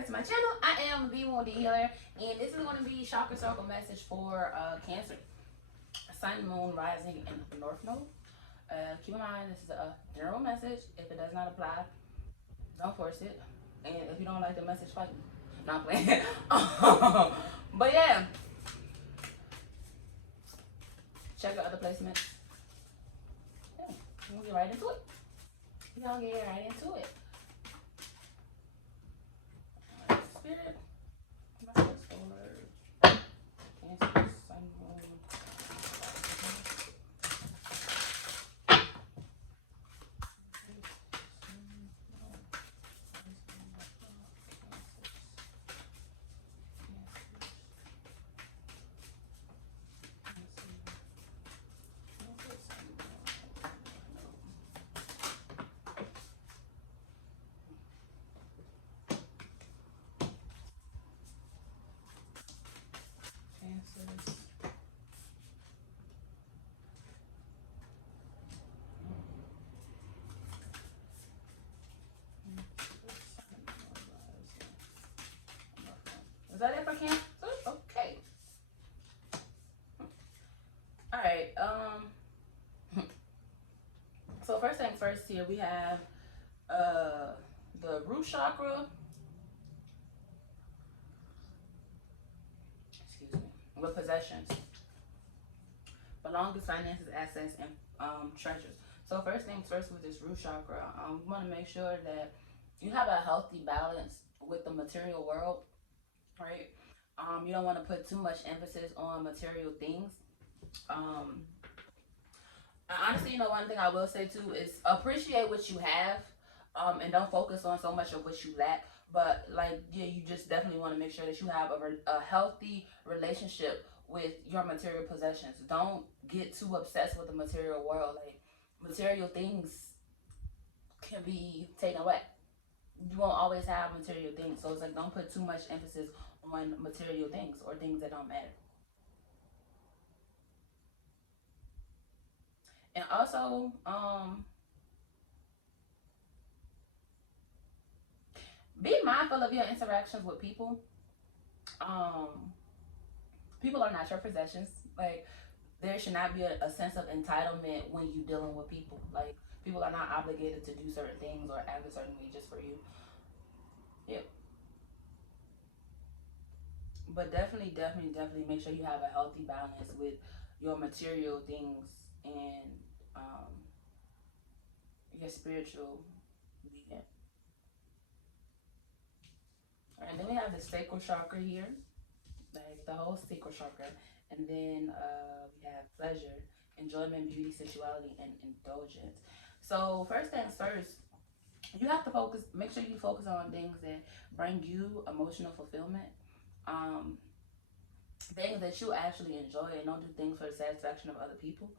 back to my channel. I am the One Healer, and this is going to be chakra circle message for Cancer, Sun, Moon, Rising, and North Node. Keep in mind, this is a general message. If it does not apply, don't force it. And if you don't like the message, fight me. Not playing. But yeah, check out other placements. Yeah, we'll get right into it. Y'all get right into it. Spirit. Cancer, Sun, Moon. Is that it for Cancer? Okay. All right. So first things first, here we have the root chakra. Excuse me. With possessions, belongings, finances, assets, and treasures. So first things first with this root chakra, we want to make sure that you have a healthy balance with the material world, right? You don't want to put too much emphasis on material things. Honestly, one thing I will say too is appreciate what you have, and don't focus on so much of what you lack. But like, yeah, you just definitely want to make sure that you have a healthy relationship with your material possessions. Don't get too obsessed with the material world. Like, material things can be taken away. You won't always have material things, so it's like, don't put too much emphasis on material things or things that don't matter. And also, be mindful of your interactions with people. Um, People are not your possessions. Like, there should not be a sense of entitlement when you dealing with people. Like, people are not obligated to do certain things or act a certain way just for you. Yeah. But definitely make sure you have a healthy balance with your material things and um, your spiritual being. All right, then we have the sacral chakra here, like the whole sacral chakra, and then we have pleasure, enjoyment, beauty, sensuality, and indulgence. So first things first, you have to focus. Make sure you focus on things that bring you emotional fulfillment. Um, Things that you actually enjoy, and don't do things for the satisfaction of other people.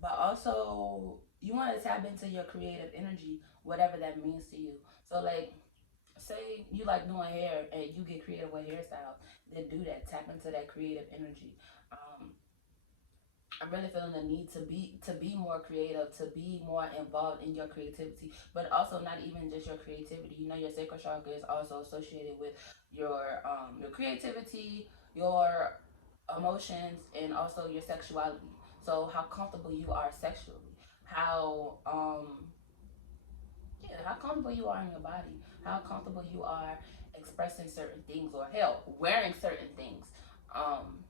But also, you want to tap into your creative energy, whatever that means to you. So, like, say you like doing hair and you get creative with hairstyles, then do that. Tap into that creative energy. Um, I'm really feeling the need to be more creative, to be more involved in your creativity, but also not even just your creativity. Your sacral chakra is also associated with your creativity, your emotions, and also your sexuality. So how comfortable you are sexually, how yeah, how comfortable you are in your body, how comfortable you are expressing certain things, or hell, wearing certain things. Um,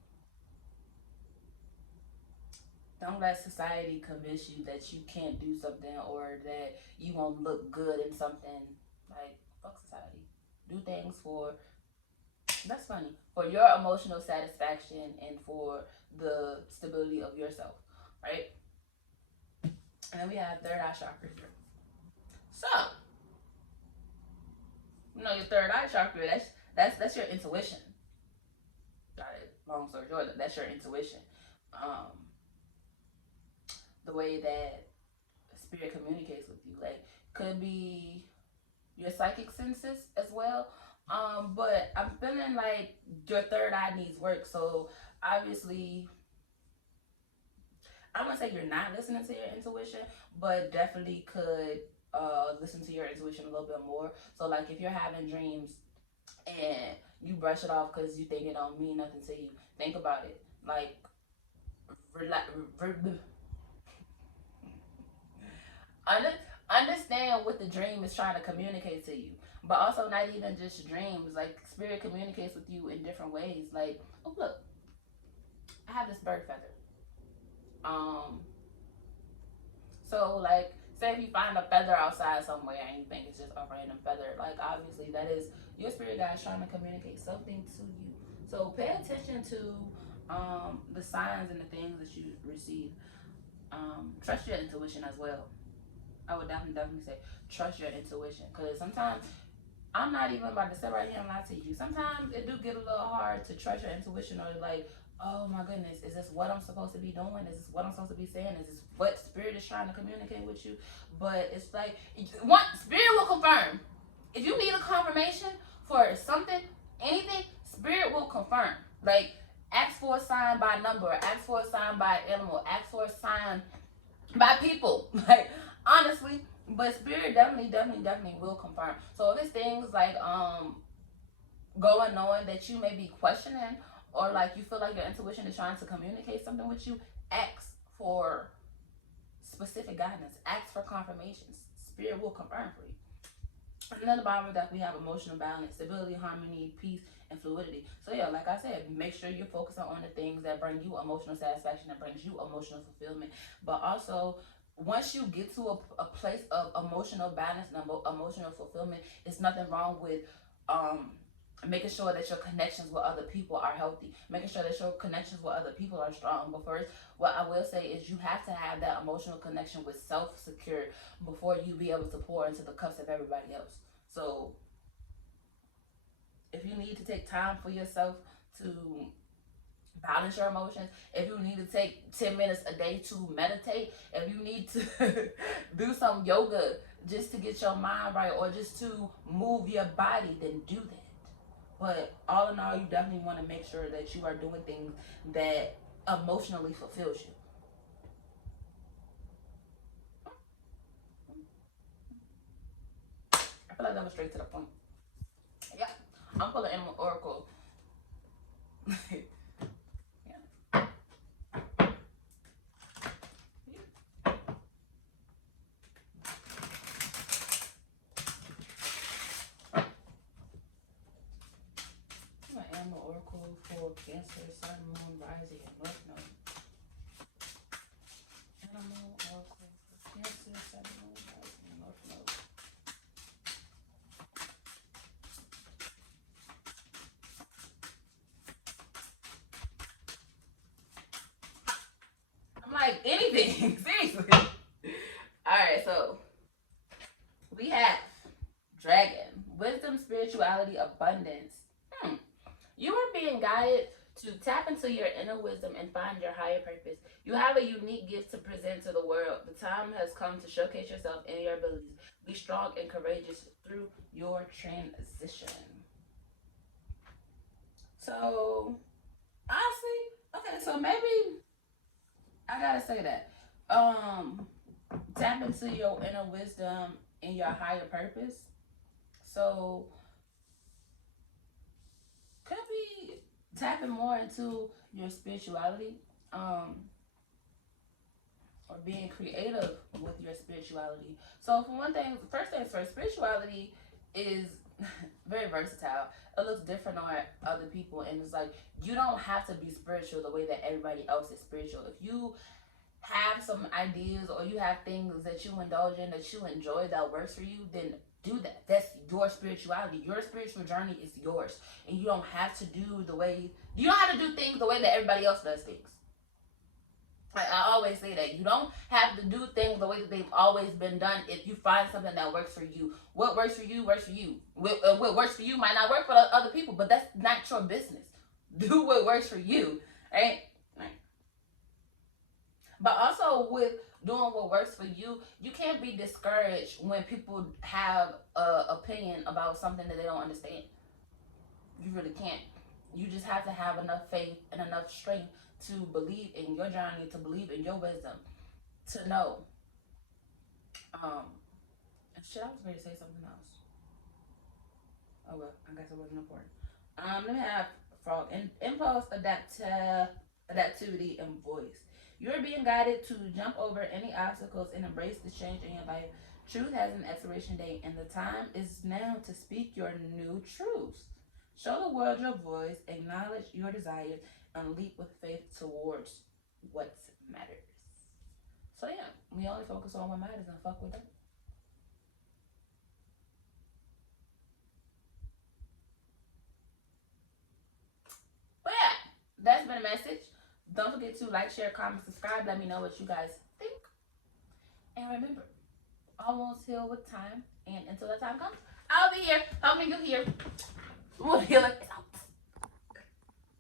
don't let society convince you that you can't do something or that you won't look good in something. Like, fuck society. Do things for, that's funny, for your emotional satisfaction and for the stability of yourself, right? And then we have third eye chakra here. So, your third eye chakra, that's your intuition. Got it. Long story short, that's your intuition. Um, the way that spirit communicates with you, like, could be your psychic senses as well. But I'm feeling like your third eye needs work. So obviously, I wouldn't say you're not listening to your intuition, but definitely could listen to your intuition a little bit more. So like, if you're having dreams and you brush it off because you think it don't mean nothing to you. Think about it. Like, relax, understand what the dream is trying to communicate to you. But also, not even just dreams. Like, spirit communicates with you in different ways. Like, oh look, I have this bird feather. Um, so like, say if you find a feather outside somewhere and you think it's just a random feather, like obviously that is your spirit guide trying to communicate something to you. So pay attention to the signs and the things that you receive. Trust your intuition as well. I would definitely say trust your intuition, because sometimes I'm not even about to sit right here and lie to you. Sometimes it do get a little hard to trust your intuition, or like, oh my goodness, is this what I'm supposed to be doing? Is this what I'm supposed to be saying? Is this what spirit is trying to communicate with you? But it's like, one spirit will confirm. If you need a confirmation for something, anything, spirit will confirm. Like, ask for a sign by number, ask for a sign by animal, ask for a sign by people. Like, honestly, but spirit definitely will confirm. So if it's things like going on that you may be questioning, or like you feel like your intuition is trying to communicate something with you, ask for specific guidance, ask for confirmations. Spirit will confirm for you. Another Bible that we have emotional balance, stability, harmony, peace, and fluidity. So yeah, like I said, make sure you're focusing on the things that bring you emotional satisfaction, that brings you emotional fulfillment. But also, once you get to a place of emotional balance and emotional fulfillment, it's nothing wrong with um making sure that your connections with other people are healthy, making sure that your connections with other people are strong. But first, what I will say is you have to have that emotional connection with self secure before you be able to pour into the cups of everybody else. So if you need to take time for yourself to balance your emotions, if you need to take 10 minutes a day to meditate, if you need to do some yoga just to get your mind right, or just to move your body, then do that. But all in all, you definitely want to make sure that you are doing things that emotionally fulfills you. I feel like that was straight to the point. Yeah, I'm pulling in my oracle. Yeah. My animal oracle for Cancer, Sun, Moon, Rising, and North Node. Animal oracle for Cancer, Sun, Moon, Rising, and North Node. I'm like, anything, seriously. All right, so we have Dragon, wisdom, spirituality, abundance. You are being guided to tap into your inner wisdom and find your higher purpose. You have a unique gift to present to the world. The time has come to showcase yourself and your abilities. Be strong and courageous through your transition. So, honestly, okay, so maybe I gotta say that. Tap into your inner wisdom and your higher purpose. So, could be tapping more into your spirituality, um, or being creative with your spirituality. So, for one thing, first things first, spirituality is very versatile. It looks different on other people, and it's like you don't have to be spiritual the way that everybody else is spiritual. If you have some ideas, or you have things that you indulge in that you enjoy that works for you, then do that. That's your spirituality. Your spiritual journey is yours, and you don't have to do the way you don't have to do things the way that everybody else does things. Like I always say that you don't have to do things the way that they've always been done. If you find something that works for you, what works for you works for you. What works for you might not work for other people, but that's not your business. Do what works for you, right? But also with doing what works for you, you can't be discouraged when people have a opinion about something that they don't understand. You really can't. You just have to have enough faith and enough strength to believe in your journey, to believe in your wisdom, to know. Um, shit, I was ready to say something else. Oh well, I guess it wasn't important. Let me have frog and impulse, adaptivity, and voice. You're being guided to jump over any obstacles and embrace the change in your life. Truth has an expiration date, and the time is now to speak your new truths. Show the world your voice, acknowledge your desires, and leap with faith towards what matters. So yeah, we only focus on what matters and fuck with that. But yeah, that's been a message. Don't forget to like, share, comment, subscribe. Let me know what you guys think. And remember, almost heal with time. And until that time comes, I'll be here helping you heal. We'll heal it out.